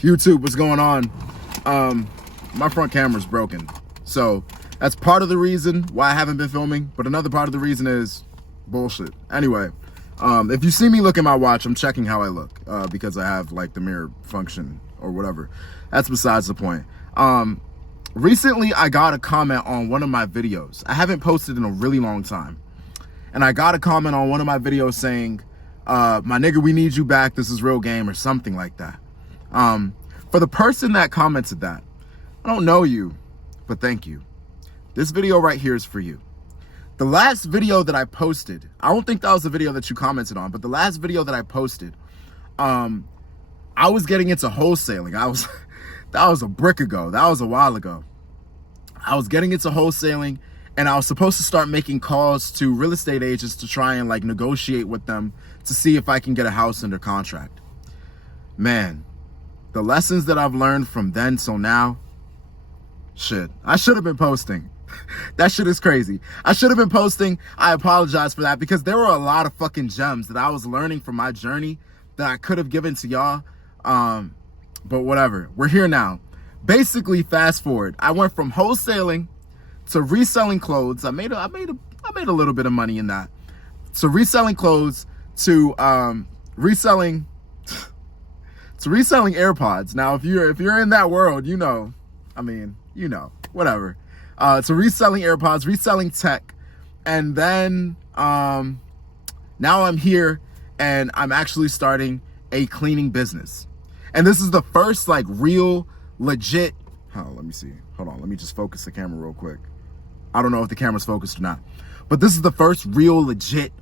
YouTube, what's going on? My front camera's broken, so that's part of the reason why I haven't been filming, but another part of the reason is bullshit. Anyway, if you see me look at my watch, I'm checking how I look, because I have like the mirror function or whatever. That's besides the point. Recently I got a comment on one of my videos. I haven't posted in a really long time, and I got a comment on one of my videos saying, my nigga, we need you back, this is real game, or something like that. For the person that commented that, I don't know you, but thank you. This video right here is for you. The last video that I posted, I don't think that was the video that you commented on, but the last video that I posted, I was getting into wholesaling. That was a brick ago. That was a while ago. I was getting into wholesaling, and I was supposed to start making calls to real estate agents to try and like negotiate with them to see if I can get a house under contract. Man, the lessons that I've learned from then till now, shit, I should have been posting. That shit is crazy. I should have been posting. I apologize for that, because there were a lot of fucking gems that I was learning from my journey that I could have given to y'all. But whatever, we're here now. Basically, fast forward, I went from wholesaling to reselling clothes. I made a little bit of money in that. So reselling clothes to reselling AirPods. Now, if you're in that world, you know, I mean, you know, whatever. So reselling AirPods, reselling tech, and then now I'm here and I'm actually starting a cleaning business. And this is the first like real legit, let me see. Hold on, let me just focus the camera real quick. I don't know if the camera's focused or not, but this is the first real legit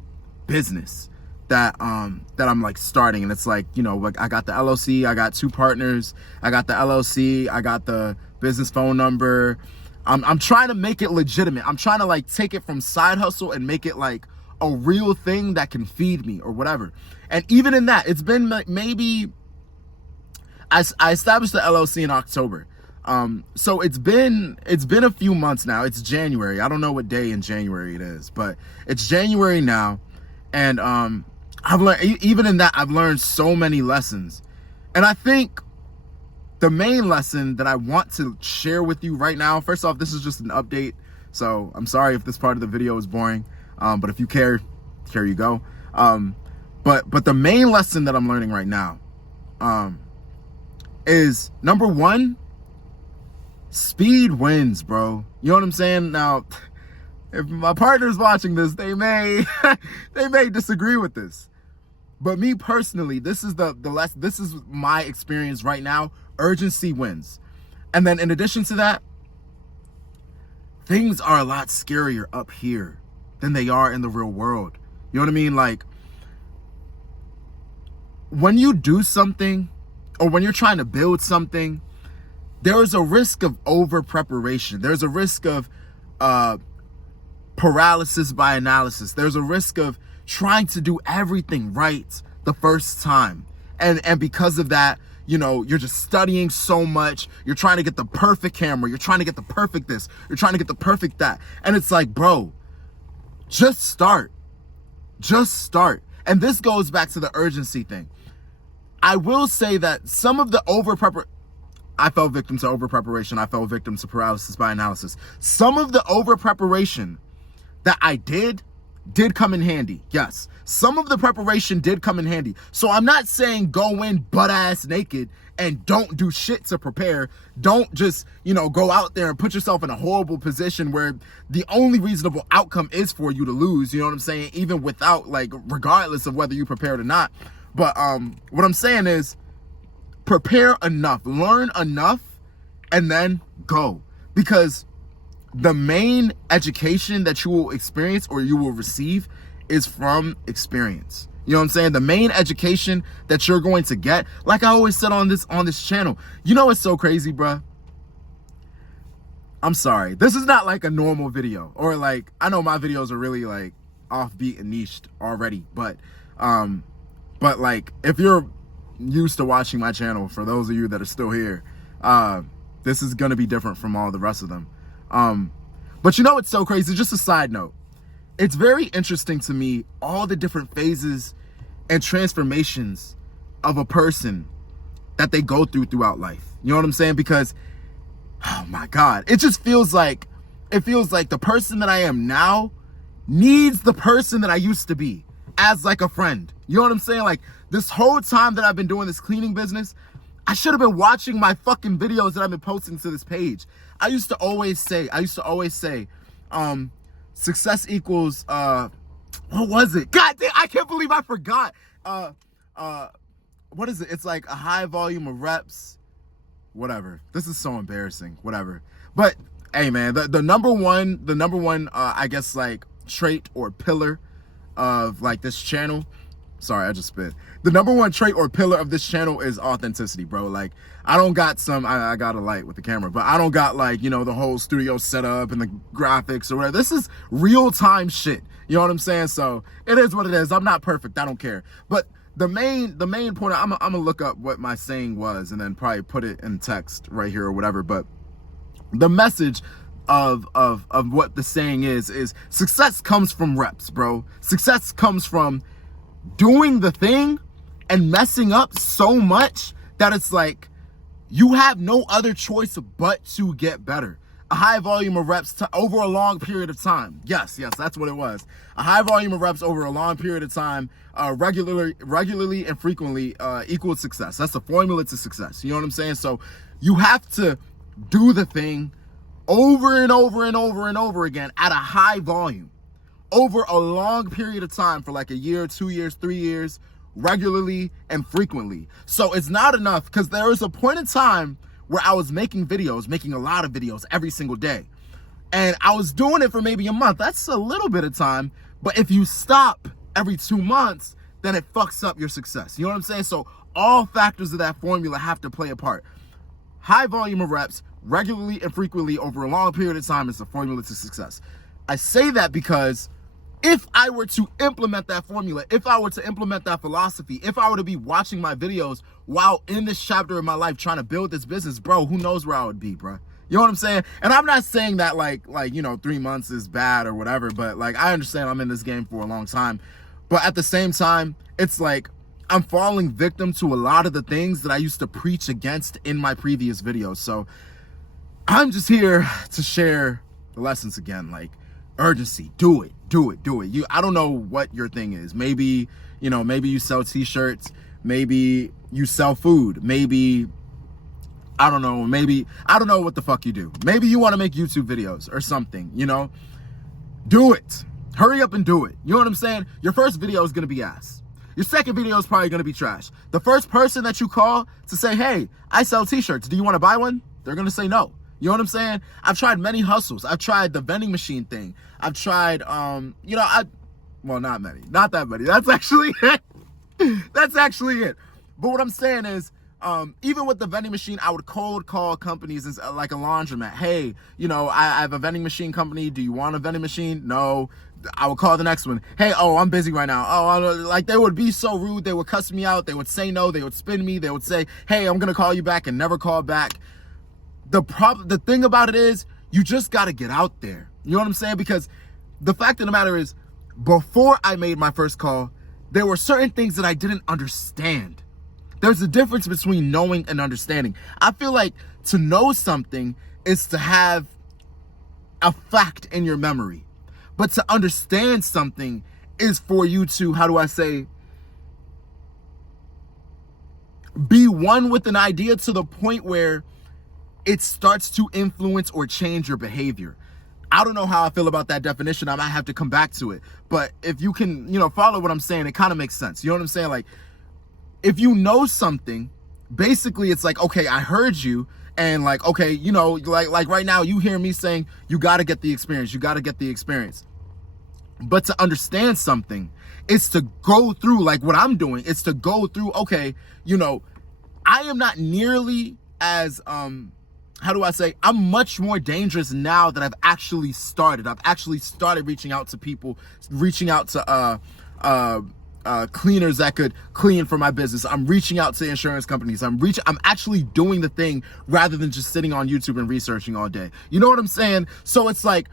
business that I'm like starting. And it's like, you know, like I got the LLC, I got 2 partners, I got the LLC, I got the business phone number. I'm trying to make it legitimate. I'm trying to like take it from side hustle and make it like a real thing that can feed me or whatever. And even in that, it's been like maybe, I established the LLC in October. So it's been a few months now. It's January. I don't know what day in January it is, but it's January now. And I've learned, even in that, I've learned so many lessons. And I think the main lesson that I want to share with you right now, first off, this is just an update. So I'm sorry if this part of the video is boring, but if you care, here you go. But the main lesson that I'm learning right now is, number one, speed wins, bro. You know what I'm saying? Now, if my partner's watching this, they may disagree with this. But me personally, this is this is my experience right now. Urgency wins. And then in addition to that, things are a lot scarier up here than they are in the real world. You know what I mean? Like, when you do something, or when you're trying to build something, there is a risk of over preparation. There's a risk of paralysis by analysis. There's a risk of trying to do everything right the first time. And because of that, you know, you're just studying so much. You're trying to get the perfect camera. You're trying to get the perfect this. You're trying to get the perfect that. And it's like, bro, just start. Just start. And this goes back to the urgency thing. I will say that some of the I fell victim to over preparation. I fell victim to paralysis by analysis. Some of the over preparation that I did come in handy. Yes, some of the preparation did come in handy. So I'm not saying go in butt ass naked and don't do shit to prepare. Don't just, you know, go out there and put yourself in a horrible position where the only reasonable outcome is for you to lose. You know what I'm saying? Even without, like, regardless of whether you prepared or not. But what I'm saying is, prepare enough, learn enough, and then go. Because the main education that you will experience or you will receive is from experience. You know what I'm saying? The main education that you're going to get, like I always said on this channel, you know what's so crazy, bruh? I'm sorry. This is not like a normal video, or like, I know my videos are really like offbeat and niched already, but like, if you're used to watching my channel, for those of you that are still here, this is gonna be different from all the rest of them. But you know what's so crazy? Just a side note. It's very interesting to me, all the different phases and transformations of a person that they go throughout life. You know what I'm saying? Because, oh my God, it just feels like, the person that I am now needs the person that I used to be as like a friend. You know what I'm saying? Like, this whole time that I've been doing this cleaning business, I should have been watching my fucking videos that I've been posting to this page. I used to always say, success equals, what was it? God damn, I can't believe I forgot. What is it? It's like a high volume of reps, whatever. This is so embarrassing, whatever. But hey man, the number one, I guess like trait or pillar of like this channel, sorry, I just spit. The number one trait or pillar of this channel is authenticity, bro. Like, I don't got I got a light with the camera, but I don't got like, you know, the whole studio setup and the graphics or whatever. This is real time shit. You know what I'm saying? So it is what it is. I'm not perfect. I don't care. But the main point, I'm gonna look up what my saying was and then probably put it in text right here or whatever. But the message of what the saying is success comes from reps, bro. Success comes from doing the thing and messing up so much that it's like you have no other choice but to get better. A high volume of reps over a long period of time. Yes, that's what it was. A high volume of reps over a long period of time, regularly and frequently equals success. That's the formula to success. You know what I'm saying? So you have to do the thing over and over and over and over again at a high volume over a long period of time for like a year, 2 years, 3 years, regularly and frequently. So it's not enough, because there was a point in time where I was making a lot of videos every single day. And I was doing it for maybe a month. That's a little bit of time. But if you stop every 2 months, then it fucks up your success. You know what I'm saying? So all factors of that formula have to play a part. High volume of reps, regularly and frequently over a long period of time is the formula to success. I say that because if I were to implement that formula, if I were to implement that philosophy, if I were to be watching my videos while in this chapter of my life trying to build this business, bro, who knows where I would be, bro? You know what I'm saying? And I'm not saying that like, you know, 3 months is bad or whatever, but like, I understand I'm in this game for a long time. But at the same time, it's like I'm falling victim to a lot of the things that I used to preach against in my previous videos. So I'm just here to share the lessons again, like urgency, do it. I don't know what your thing is. Maybe, you know, maybe you sell t-shirts, maybe you sell food, maybe, I don't know what the fuck you do. Maybe you want to make YouTube videos or something, you know, do it. Hurry up and do it. You know what I'm saying? Your first video is going to be ass. Your second video is probably going to be trash. The first person that you call to say, hey, I sell t-shirts, do you want to buy one? They're going to say no. You know what I'm saying? I've tried many hustles. I've tried the vending machine thing. I've tried, you know, well, not that many. That's actually it. That's actually it. But what I'm saying is, even with the vending machine, I would cold call companies like a laundromat. Hey, you know, I have a vending machine company. Do you want a vending machine? No. I would call the next one. Hey, oh, I'm busy right now. Oh, like they would be so rude. They would cuss me out. They would say no. They would spin me. They would say, hey, I'm going to call you back and never call back. The thing about it is, you just got to get out there. You know what I'm saying? Because the fact of the matter is, before I made my first call, there were certain things that I didn't understand. There's a difference between knowing and understanding. I feel like to know something is to have a fact in your memory. But to understand something is for you to, how do I say, be one with an idea to the point where it starts to influence or change your behavior. I don't know how I feel about that definition. I might have to come back to it. But if you can, you know, follow what I'm saying, it kind of makes sense. You know what I'm saying? Like, if you know something, basically it's like, okay, I heard you. And like, okay, you know, like right now you hear me saying, you got to get the experience. You got to get the experience. But to understand something, it's to go through, like what I'm doing, it's to go through, okay, you know, I am not nearly as, how do I say, I'm much more dangerous now that I've actually started. I've actually started reaching out to people, reaching out to cleaners that could clean for my business. I'm reaching out to insurance companies. I'm actually doing the thing rather than just sitting on YouTube and researching all day. You know what I'm saying? So it's like,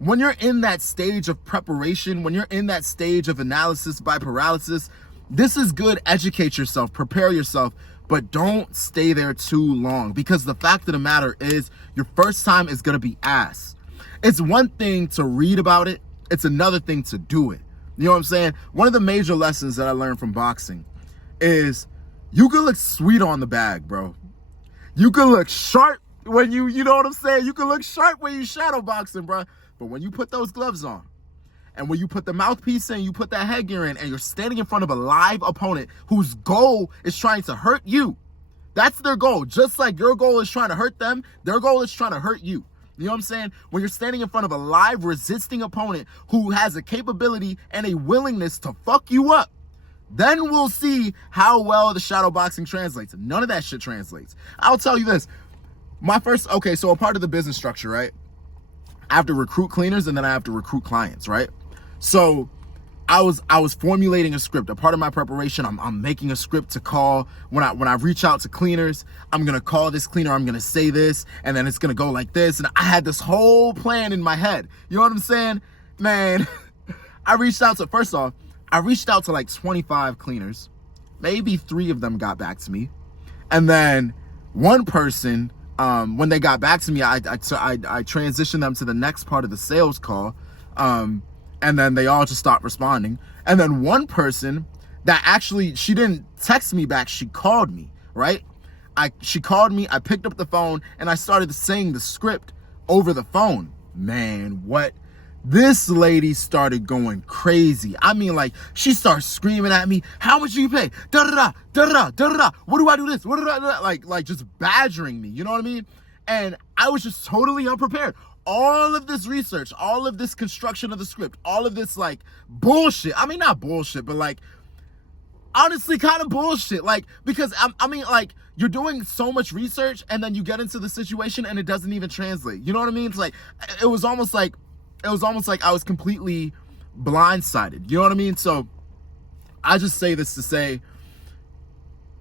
when you're in that stage of preparation, when you're in that stage of analysis by paralysis, this is good. Educate yourself, prepare yourself. but don't stay there too long, because the fact of the matter is your first time is going to be ass. It's one thing to read about it. It's another thing to do it. You know what I'm saying? One of the major lessons that I learned from boxing is you can look sweet on the bag, bro. You can look sharp when you know what I'm saying? You can look sharp when you shadow boxing, bro. But when you put those gloves on, and when you put the mouthpiece in, you put that headgear in, and you're standing in front of a live opponent whose goal is trying to hurt you. That's their goal. Just like your goal is trying to hurt them, their goal is trying to hurt you. You know what I'm saying? When you're standing in front of a live resisting opponent who has a capability and a willingness to fuck you up, then we'll see how well the shadow boxing translates. None of that shit translates. I'll tell you this. So a part of the business structure, right? I have to recruit cleaners, and then I have to recruit clients, right? So I was formulating a script. A part of my preparation, I'm making a script to call when I reach out to cleaners. I'm gonna call this cleaner, I'm gonna say this, and then it's gonna go like this. And I had this whole plan in my head. You know what I'm saying? Man, I reached out to like 25 cleaners. Maybe 3 of them got back to me. And then one person, when they got back to me, I transitioned them to the next part of the sales call. And then they all just stopped responding. And then one person that actually, she didn't text me back, she called me, right? She called me, I picked up the phone, and I started saying the script over the phone. Man, what? This lady started going crazy. I mean, like, she starts screaming at me, how much do you pay? Da-da-da, da-da-da, da-da-da. What do I do this? What do I do that? Like just badgering me, you know what I mean? And I was just totally unprepared. All of this research, all of this construction of the script, all of this like bullshit. I mean, not bullshit, but like honestly kind of bullshit. Like, because I mean, like, you're doing so much research and then you get into the situation and it doesn't even translate. You know what I mean? It's like, it was almost like I was completely blindsided. You know what I mean? So I just say this to say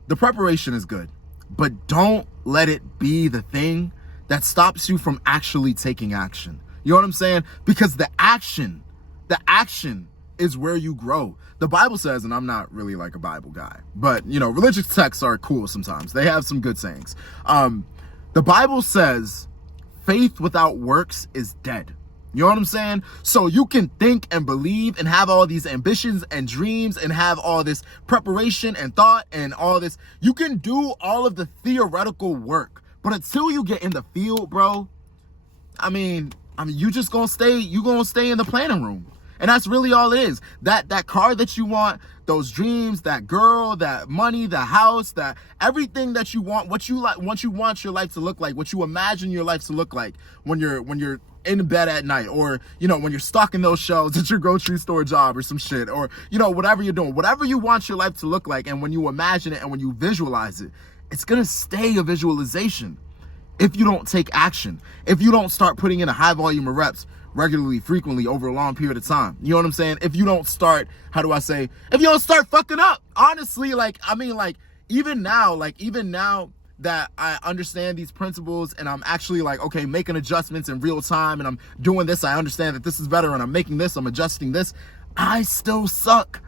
the preparation is good, but don't let it be the thing that stops you from actually taking action. You know what I'm saying? Because the action is where you grow. The Bible says, and I'm not really like a Bible guy, but you know, religious texts are cool sometimes. They have some good sayings. The Bible says, faith without works is dead. You know what I'm saying? So you can think and believe and have all these ambitions and dreams and have all this preparation and thought and all this. You can do all of the theoretical work. But until you get in the field, bro, I mean, you just gonna stay in the planning room. And that's really all it is. That car that you want, those dreams, that girl, that money, the house, that everything that you want, what you like, what you want your life to look like, what you imagine your life to look like when you're in bed at night, or, you know, when you're stocking those shelves at your grocery store job or some shit, or, you know, whatever you're doing, whatever you want your life to look like. And when you imagine it and when you visualize it, it's going to stay a visualization if you don't take action, if you don't start putting in a high volume of reps regularly, frequently, over a long period of time. You know what I'm saying? If you don't start, if you don't start fucking up, honestly, like, I mean, like, even now that I understand these principles and I'm actually like, okay, making adjustments in real time and I'm doing this, I understand that this is better and I'm making this, I'm adjusting this, I still suck.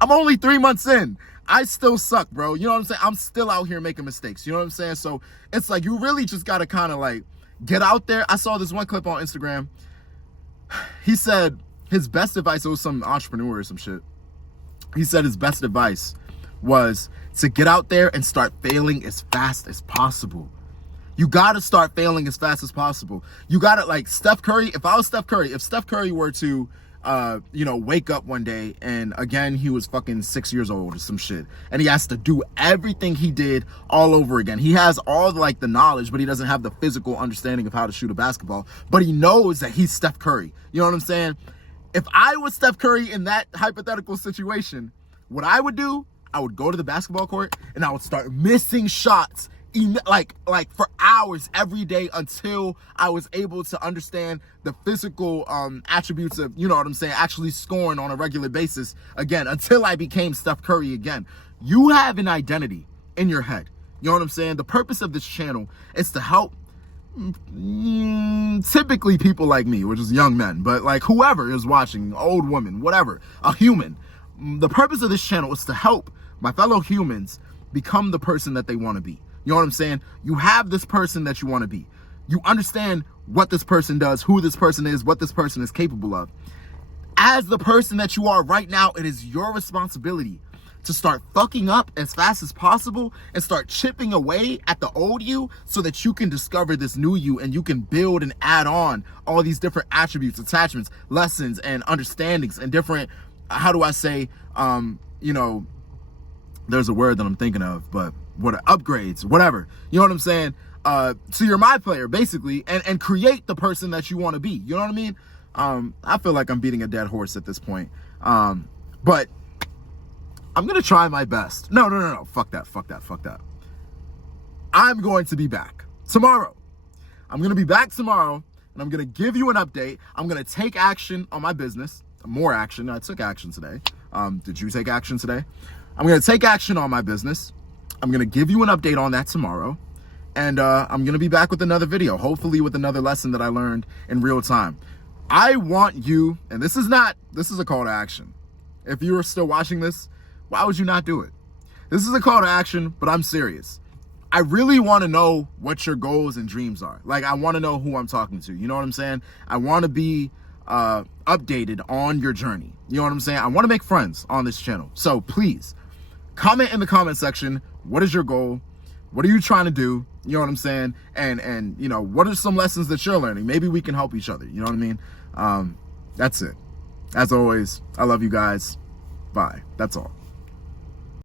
I'm only 3 months in. I still suck, bro. You know what I'm saying? I'm still out here making mistakes. You know what I'm saying? So it's like, you really just got to kind of like get out there. I saw this one clip on Instagram. He said his best advice, it was some entrepreneur or some shit. He said his best advice was to get out there and start failing as fast as possible. You got to start failing as fast as possible. You got to, like, Steph Curry. If Steph Curry were to, wake up one day and again, he was fucking 6 years old or some shit, and he has to do everything he did all over again. He has all like the knowledge, but he doesn't have the physical understanding of how to shoot a basketball, but he knows that he's Steph Curry. You know what I'm saying? If I was Steph Curry in that hypothetical situation, what I would do, I would go to the basketball court and I would start missing shots like for hours every day until I was able to understand the physical attributes of, you know what I'm saying, actually scoring on a regular basis again, until I became Steph Curry again. You have an identity in your head. You know what I'm saying? The purpose of this channel is to help typically people like me, which is young men, but like whoever is watching, old woman, whatever, a human. The purpose of this channel is to help my fellow humans become the person that they want to be. You know what I'm saying? You have this person that you want to be. You understand what this person does, who this person is, what this person is capable of. As the person that you are right now, it is your responsibility to start fucking up as fast as possible and start chipping away at the old you so that you can discover this new you and you can build and add on all these different attributes, attachments, lessons, and understandings and different, how do I say, you know, there's a word that I'm thinking of, but what, upgrades, whatever. You know what I'm saying? So you're my player, basically, and create the person that you want to be. You know what I mean? I feel like I'm beating a dead horse at this point. But I'm going to try my best. No. Fuck that. I'm going to be back tomorrow. I'm going to be back tomorrow, and I'm going to give you an update. I'm going to take action on my business. More action. I took action today. Did you take action today? I'm going to take action on my business. I'm going to give you an update on that tomorrow. And I'm going to be back with another video, hopefully with another lesson that I learned in real time. I want you, and this is a call to action. If you are still watching this, why would you not do it? This is a call to action, but I'm serious. I really want to know what your goals and dreams are. Like, I want to know who I'm talking to. You know what I'm saying? I want to be updated on your journey. You know what I'm saying? I want to make friends on this channel. So please, comment in the comment section. What is your goal? What are you trying to do? You know what I'm saying? And you know, what are some lessons that you're learning? Maybe we can help each other. You know what I mean? That's it. As always, I love you guys. Bye. That's all.